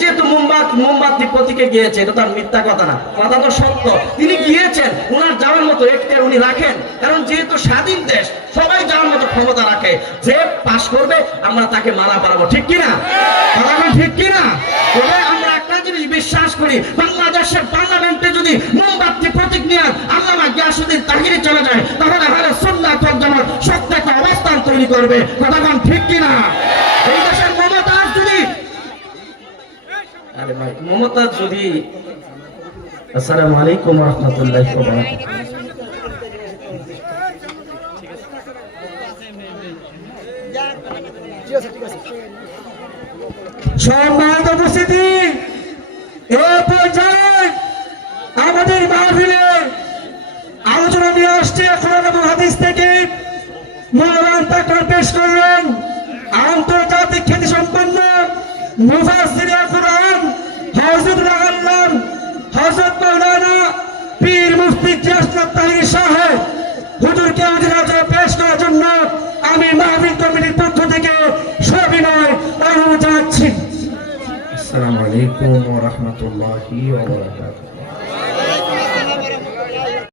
যেহেতু মোমবাতি প্রতীকে গিয়েছে, এটা তার মিথ্যা কথা না, কথা তো সত্য। তিনি গিয়েছেন, ওনার যাওয়ার মতো এখতিয়ার উনি রাখেন, কারণ যেহেতু স্বাধীন দেশ সবাই যাওয়ার মতো ক্ষমতা রাখে। যে পাশ করবে আমরা তাকে মালা পরাবো, ঠিক কিনা? ঠিক কিনা? তবে আমরা একটা জিনিস বিশ্বাস করি, বাংলাদেশের পার্লামেন্টে যদি মোমবাতি প্রতীক নিয়ে আল্লামা গিয়াসউদ্দিন তাহিরি চলে যায়, তাহলে আহলে সুন্নাত ওয়াল জামাত শক্ত একটা অবস্থান তৈরি করবে, কথা বলেন ঠিক কিনা? এই দেশের মমতাজ যদি মমতাজ যদি আসসালামু আলাইকুম ওয়া রাহমাতুল্লাহি ওয়া বারাকাতুহু। সম্মানিত উপস্থিতি, এই পর্যায়ে আমাদের মাহফিলে আলোচনা নিয়ে আসছে কোরআন এবং হাদিস থেকে মৌলানা তাকওয়ার পেশ করলেন আন্তর্জাতিক খ্যাতি সম্পন্ন মুফাসসিরে কুরআন হযরত আল্লাহ হযরত মাওলানা পীর মুফতি গিয়াসউদ্দিন তাহিরি সাহেব হুজুরকে আজকে পেশ করার জন্য আমি মাহফিল কমিটির পক্ষ থেকে সবিনয় অনুরোধ জানাচ্ছি। আসসালামু আলাইকুম ওয়া রাহমাতুল্লাহি ওয়া বারাকাতুহু।